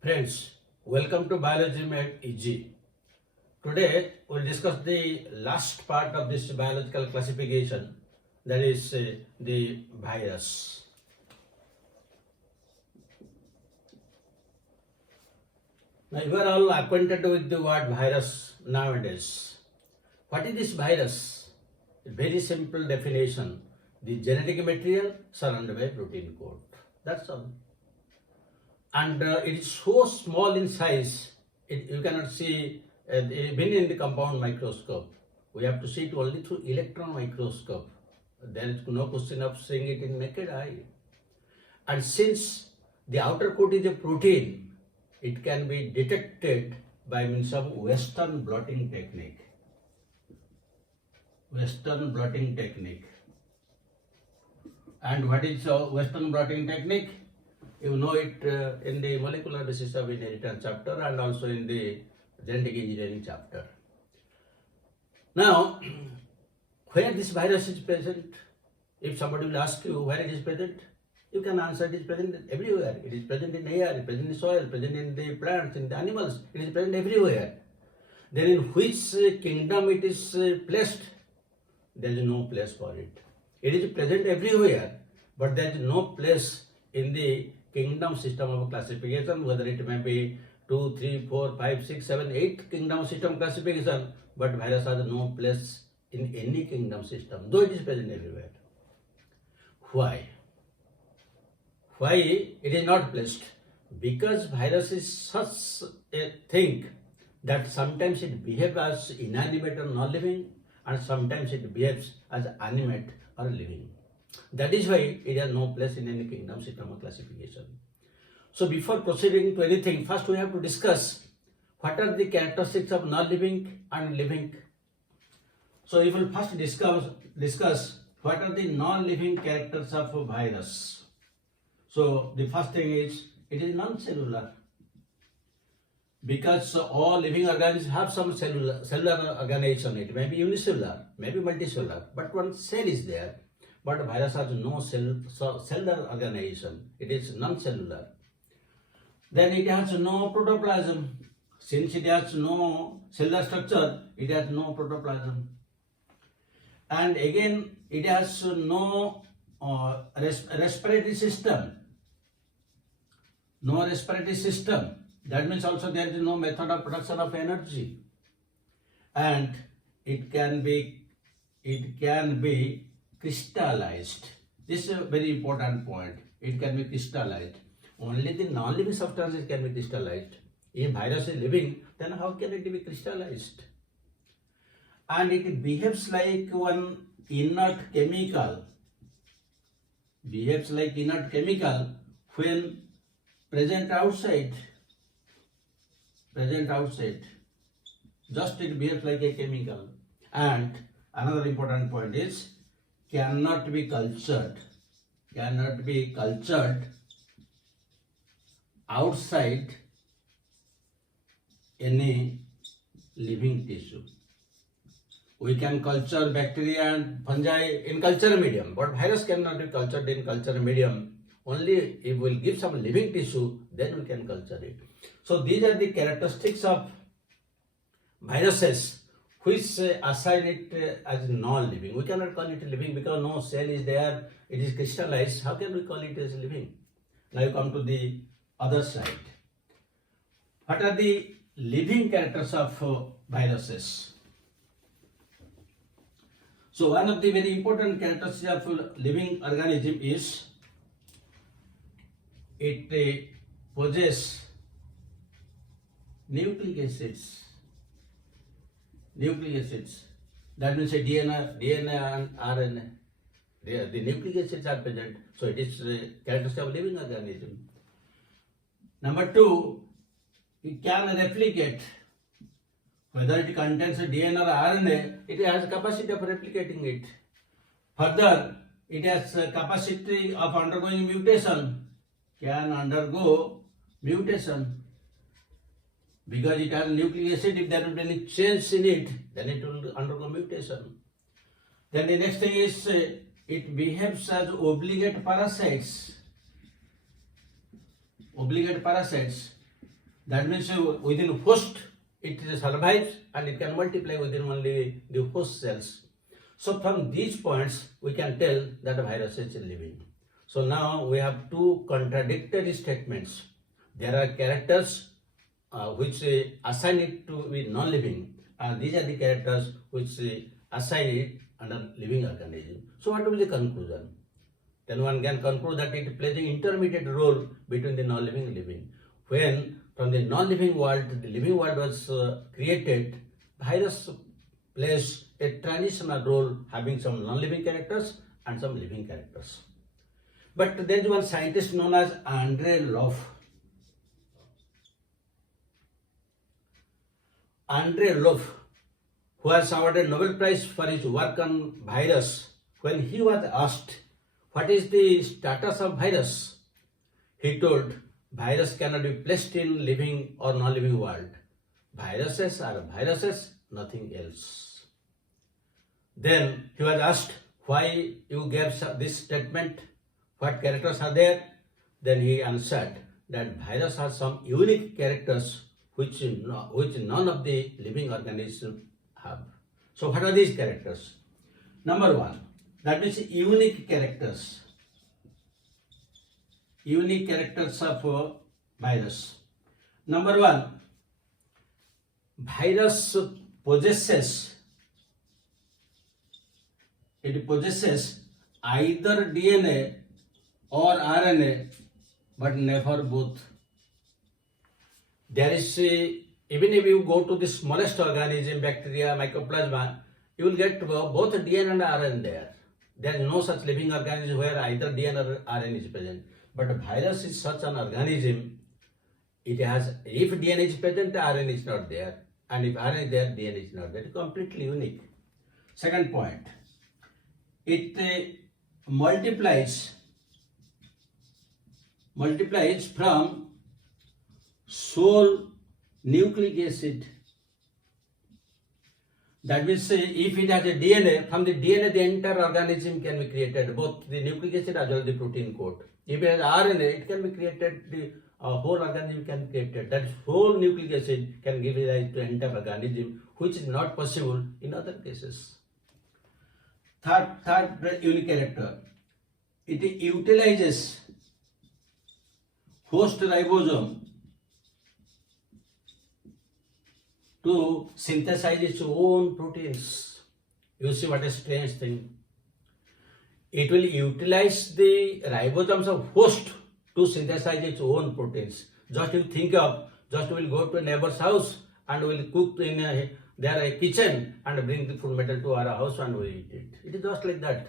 Friends, welcome to Biology Made Easy. Today we'll discuss the last part of this biological classification, that is the virus. Now you are all acquainted with the word virus nowadays. What is this virus? A very simple definition: the genetic material surrounded by protein code. That's all. And it is so small in size, you cannot see even in the compound microscope. We have to see it only through electron microscope. There is no question of seeing it in naked eye. And since the outer coat is a protein, it can be detected by means of Western blotting technique. Western blotting technique. And what is Western blotting technique? You know it in the molecular basis of inheritance chapter and also in the genetic engineering chapter. Now, where this virus is present, if somebody will ask you where it is present, you can answer it is present everywhere. It is present in air, it is present in soil, present in the plants, in the animals, it is present everywhere. Then in which kingdom it is placed, there is no place for it. It is present everywhere, but there is no place in the kingdom system of classification, whether it may be 2, 3, 4, 5, 6, 7, 8 kingdom system classification, but virus has no place in any kingdom system, though it is present everywhere. Why? Why it is not placed? Because virus is such a thing that sometimes it behaves as inanimate or non-living, and sometimes it behaves as animate or living. That is why it has no place in any kingdom system of classification. So before proceeding to anything, first we have to discuss what are the characteristics of non-living and living. So we will first discuss what are the non-living characters of a virus. So the first thing is it is non-cellular, because all living organisms have some cellular organization. It may be unicellular, maybe multicellular, but one cell is there. But virus has no cellular organization. It is non-cellular. Then it has no protoplasm. Since it has no cellular structure, it has no protoplasm. And again, it has no respiratory system. No respiratory system. That means also there is no method of production of energy. And it can be crystallized. This is a very important point. It can be crystallized. Only the non-living substances can be crystallized. If virus is living, then how can it be crystallized? And it behaves like one inert chemical. Behaves like inert chemical when present outside. Just it behaves like a chemical. And another important point is cannot be cultured outside any living tissue. We can culture bacteria and fungi in culture medium, but virus cannot be cultured in culture medium. Only if we will give some living tissue, then we can culture it. So these are the characteristics of viruses which assign it as non-living. We cannot call it living because no cell is there, it is crystallized. How can we call it as living? Now you come to the other side. What are the living characters of viruses? So one of the very important characteristics of living organism is it possesses nucleic acids. That means a DNA and RNA. The nucleic acids are present. So it is a characteristic of living organism. Number 2, it can replicate. Whether it contains a DNA or RNA, it has a capacity of replicating it. Further, it has a capacity of undergoing mutation. Can undergo mutation. Because it has nucleic acid, if there will be any change in it, then it will undergo mutation. Then the next thing is it behaves as obligate parasites. That means within host it survives and it can multiply within only the host cells. So from these points we can tell that a virus is living. So now we have two contradictory statements. There are characters which assign it to be non-living, and these are the characters which assign it under living organism. So what will be the conclusion? Then one can conclude that it plays an intermediate role between the non-living and living. When from the non-living world the living world was created, virus plays a transitional role, having some non-living characters and some living characters. But there is one scientist known as Andre Loff. Andre Loff, who has awarded Nobel Prize for his work on virus, when he was asked what is the status of virus, he told, virus cannot be placed in living or non-living world. Viruses are viruses, nothing else. Then he was asked why you gave this statement, what characters are there? Then he answered that virus has some unique characters which none of the living organisms have. So what are these characters? Number one, that means unique characters. Unique characters of virus. Number one, virus possesses either DNA or RNA, but never both. There is even if you go to the smallest organism, bacteria, mycoplasma, you will get both DNA and RNA there. There is no such living organism where either DNA or RNA is present. But a virus is such an organism, it has, if DNA is present, RNA is not there. And if RNA is there, DNA is not there. It is completely unique. Second point, it multiplies from sole nucleic acid. That means if it has a DNA, from the DNA the entire organism can be created, both the nucleic acid as well as the protein code. If it has RNA, it can be created, the whole organism can be created. That whole nucleic acid can give rise to entire organism, which is not possible in other cases. Third unique character, it utilizes host ribosome to synthesize its own proteins. You see what a strange thing. It will utilize the ribosomes of host to synthesize its own proteins. Just you think of, just will go to a neighbor's house and will cook in their kitchen and bring the food material to our house and we eat it. It is just like that.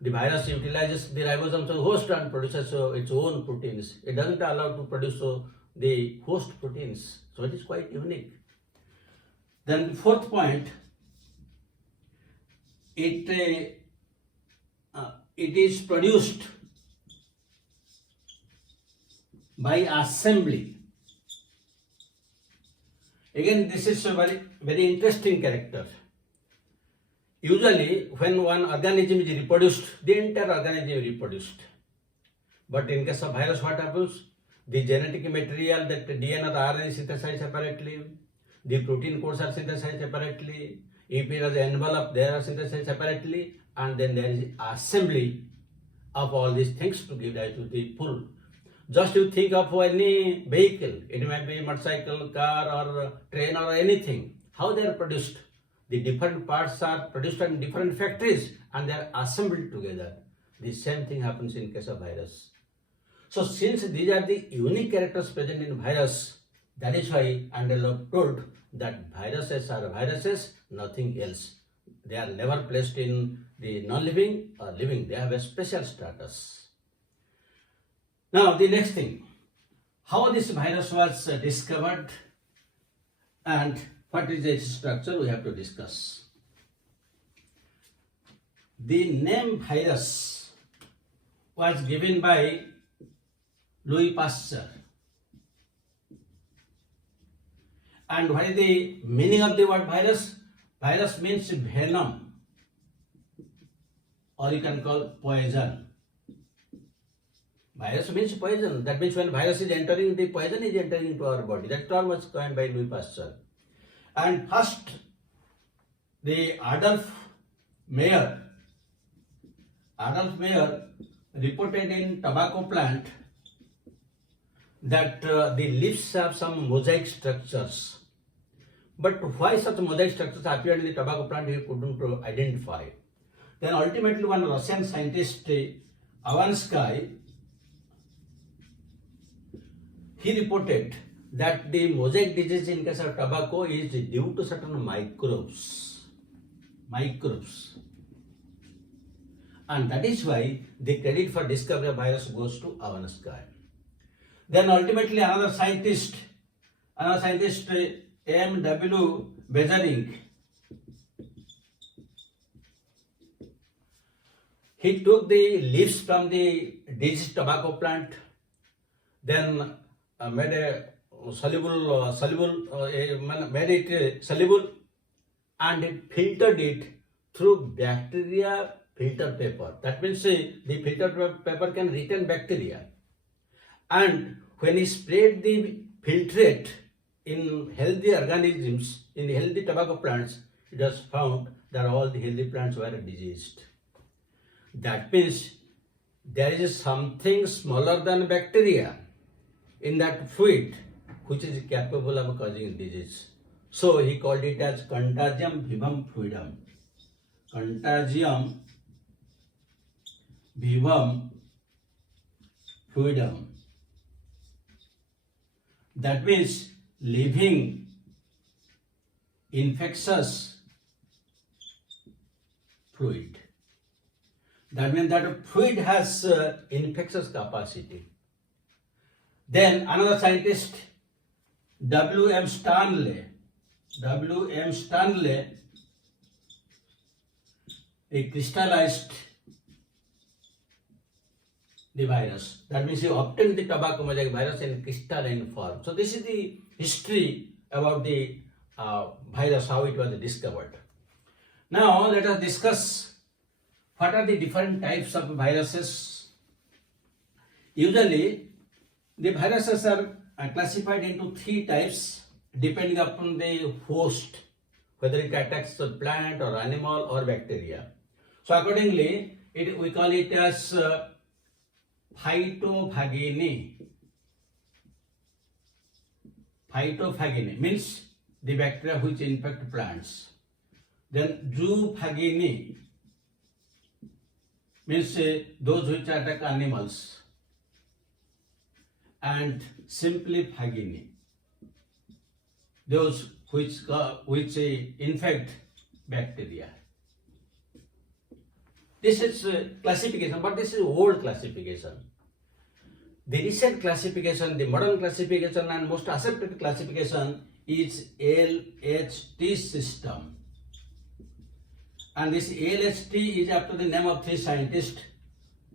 The virus utilizes the ribosomes of host and produces its own proteins. It doesn't allow to produce the host proteins. So it is quite unique. Then the fourth point, it is produced by assembly. Again, this is a very interesting character. Usually, when one organism is reproduced, the entire organism is reproduced. But in case of virus, what happens? The genetic material, that DNA or RNA is synthesized separately, the protein codes are synthesized separately, if it has an envelope, they are synthesized separately, and then there is assembly of all these things to give rise to the full. Just you think of any vehicle, it might be motorcycle, car or train or anything, how they are produced. The different parts are produced in different factories and they are assembled together. The same thing happens in case of virus. So since these are the unique characters present in virus, that is why Andrelov told that viruses are viruses, nothing else. They are never placed in the non-living or living. They have a special status. Now the next thing, how this virus was discovered and what is its structure, we have to discuss. The name virus was given by Louis Pasteur. And what is the meaning of the word virus? Virus means venom, or you can call poison. Virus means poison. That means when virus is entering, the poison is entering into our body. That term was coined by Louis Pasteur. And first, the Adolf Meyer reported in tobacco plant that the leaves have some mosaic structures. But why such mosaic structures appeared in the tobacco plant, he couldn't identify. Then ultimately one Russian scientist, Avansky, he reported that the mosaic disease in case of tobacco is due to certain microbes. And that is why the credit for discovery of virus goes to Avansky. Then ultimately another scientist, M.W. Bezering, he took the leaves from the diseased tobacco plant, then made it soluble, and filtered it through bacteria filter paper. That means the filter paper can retain bacteria. And when he sprayed the filtrate in healthy organisms, in the healthy tobacco plants, it was found that all the healthy plants were diseased. That means there is something smaller than bacteria in that fluid which is capable of causing disease. So he called it as contagium vivum fluidum. Contagium vivum fluidum. That means living infectious fluid. That means that fluid has infectious capacity. Then another scientist, W.M. Stanley, he crystallized the virus. That means he obtained the tobacco mosaic virus in crystalline form. So this is the history about the virus, how it was discovered. Now let us discuss what are the different types of viruses. Usually the viruses are classified into three types depending upon the host, whether it attacks a plant or animal or bacteria. So accordingly, we call it as phytophagini. Phytophagini means the bacteria which infect plants. Then zoophagini means those which attack animals. And simpliphagini, those which infect bacteria. This is classification, but this is old classification. The recent classification, the modern classification and most accepted classification is LHT system. And this LHT is after the name of three scientists,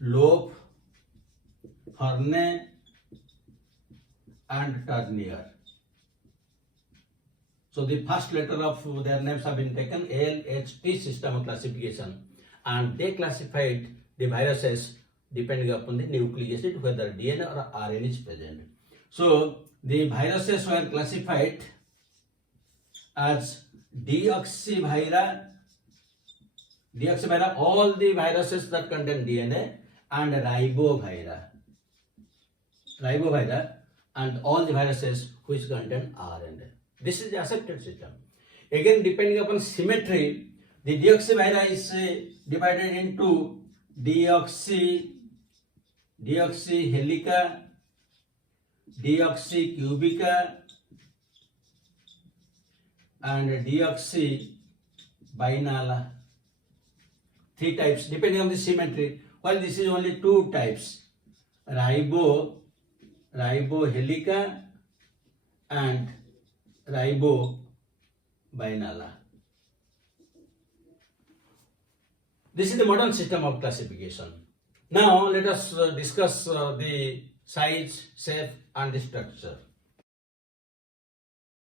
Loeb, Herne, and Turnier. So the first letter of their names have been taken, LHT system of classification, and they classified the viruses depending upon the nucleic acid, whether DNA or RNA is present. So the viruses were classified as deoxyvira, all the viruses that contain DNA, and ribovira, and all the viruses which contain RNA. This is the accepted system. Again, depending upon symmetry, the deoxyvira is divided into deoxyhelica, deoxycubica, and deoxybinala. Three types depending on the symmetry. While this is only two types, ribohelica and ribobinala. This is the modern system of classification. Now let us discuss the size, shape and the structure.